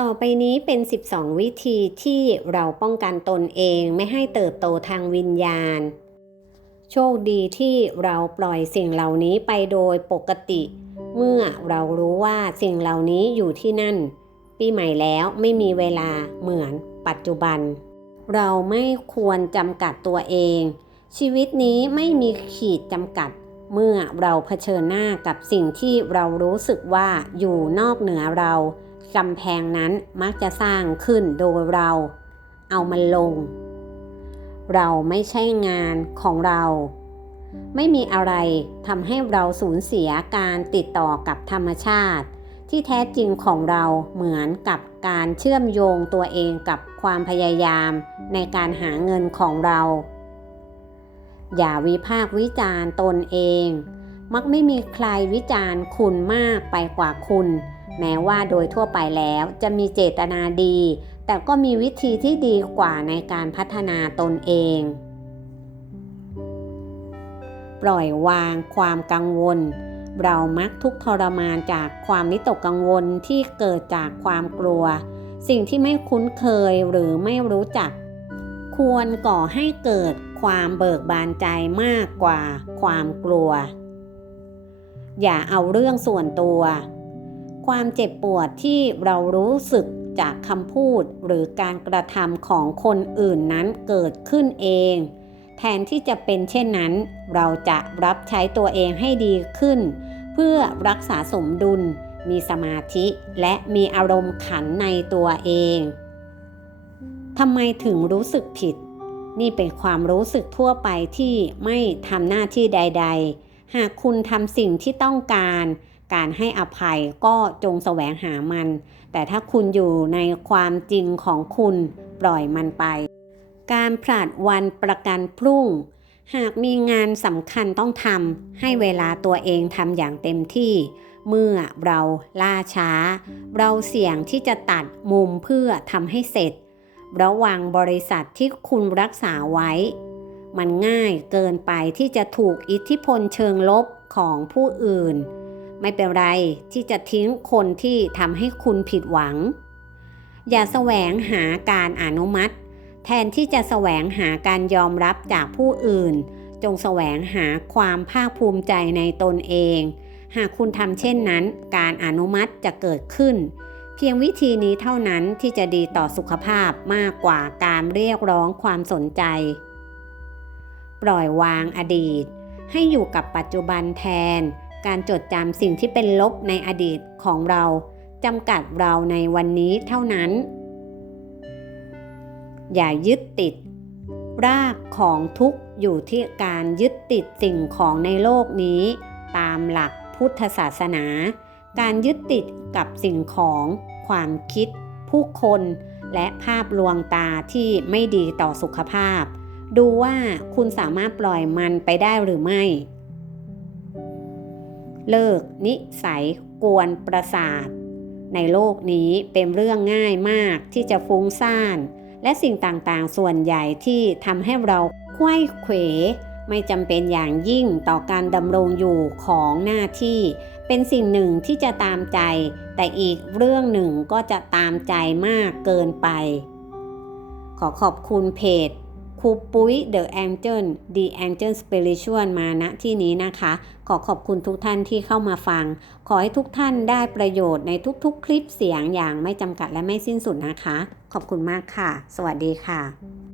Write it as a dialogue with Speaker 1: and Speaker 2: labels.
Speaker 1: ต่อไปนี้เป็น 12 วิธีที่เราป้องกันตนเองไม่ให้เติบโตทางวิญญาณ โชคดีที่เราปล่อยสิ่งเหล่านี้ไปโดยปกติ เมื่อเรารู้ว่าสิ่งเหล่านี้อยู่ที่นั่น ปีใหม่แล้วไม่มีเวลาเหมือนปัจจุบัน เราไม่ควรจำกัดตัวเอง ชีวิตนี้ไม่มีขีดจำกัด เมื่อเราเผชิญหน้ากับสิ่งที่เรารู้สึกว่าอยู่นอกเหนือเรา กำแพงนั้นมักจะสร้างขึ้นโดยเราเอามันลง เราไม่ใช่งานของเรา ไม่มีอะไรทำให้เราสูญเสียการติดต่อกับธรรมชาติ ที่แท้จริงของเราเหมือนกับการเชื่อมโยงตัวเองกับความพยายามในการหาเงินของเรา อย่าวิพากวิจารณ์ตนเอง มักไม่มีใครวิจารณ์คุณมากไปกว่าคุณ แม้ว่าโดยทั่วไปแล้วจะมีเจตนาดี แต่ก็มีวิธีที่ดีกว่าในการพัฒนาตนเอง ปล่อยวางความกังวล เรามักทุกทรมานจากความวิตกกังวลที่เกิดจากความกลัว สิ่งที่ไม่คุ้นเคยหรือไม่รู้จัก ควรก่อให้เกิดความเบิกบานใจมากกว่าความกลัว อย่าเอาเรื่องส่วนตัว ความเจ็บปวดที่เรารู้สึกจากคำพูดหรือการกระทำของคนอื่นนั้นเกิดขึ้นเอง แทนที่จะเป็นเช่นนั้น เราจะรับใช้ตัวเองให้ดีขึ้น เพื่อรักษาสมดุล มีสมาธิและมีอารมณ์ขันในตัวเองทำไมถึงรู้สึกผิด นี่เป็นความรู้สึกทั่วไปที่ไม่ทำหน้าที่ใด ๆ หากคุณทำสิ่งที่ต้องการ การให้อภัยก็จงแสวงหามัน แต่ถ้าคุณอยู่ในความจริงของคุณปล่อยมันไป การผลัดวันประกันพรุ่ง หากมีงานสำคัญต้องทำให้เวลาตัวเองทำอย่างเต็มที่เมื่อเราล่าช้า เราเสี่ยงที่จะตัดมุมเพื่อทำให้เสร็จ ระวังบริษัทที่คุณรักษาไว้ มันง่ายเกินไปที่จะถูกอิทธิพลเชิงลบของผู้อื่น ไม่เป็นไรที่จะทิ้งคนที่ทำให้คุณผิดหวัง อย่าแสวงหาการอนุมัติ แทนที่จะแสวงหาการยอมรับจากผู้อื่น จงแสวงหาความภาคภูมิใจในตนเอง หากคุณทำเช่นนั้น การอนุมัติจะเกิดขึ้น เพียงวิธีนี้เท่านั้นที่จะดีต่อสุขภาพมากกว่าการเรียกร้องความสนใจ ปล่อยวางอดีต ให้อยู่กับปัจจุบันแทน การจดจำสิ่งที่เป็นลบในอดีตของเราจำกัดเราในวันนี้เท่านั้น อย่ายึดติด รากของทุกข์อยู่ที่การยึดติดสิ่งของในโลกนี้ ตามหลักพุทธศาสนา การยึดติดกับสิ่งของ ความคิด ผู้คน และภาพลวงตาที่ไม่ดีต่อสุขภาพ ดูว่าคุณสามารถปล่อยมันไปได้หรือไม่ เลิกนิสัยกวนประสาท ในโลกนี้เป็นเรื่องง่ายมากที่จะฟุ้งซ่าน และสิ่งต่างๆ ส่วนใหญ่ที่ทำให้เราควยเขวไม่จำเป็นอย่างยิ่งต่อการดำรงอยู่ของหน้าที่ เป็นสิ่งหนึ่งที่จะตามใจ แต่อีกเรื่องหนึ่งก็จะตามใจมากเกินไป ขอขอบคุณเพจ ครูปุ้ย The Angel The Angel Spiritual มาณที่นี้นะคะ ขอขอบคุณทุกท่านที่เข้ามาฟัง ขอให้ทุกท่านได้ประโยชน์ในทุกๆ คลิปเสียงอย่างไม่จำกัดและไม่สิ้นสุดนะคะ ขอบคุณมากค่ะ สวัสดีค่ะ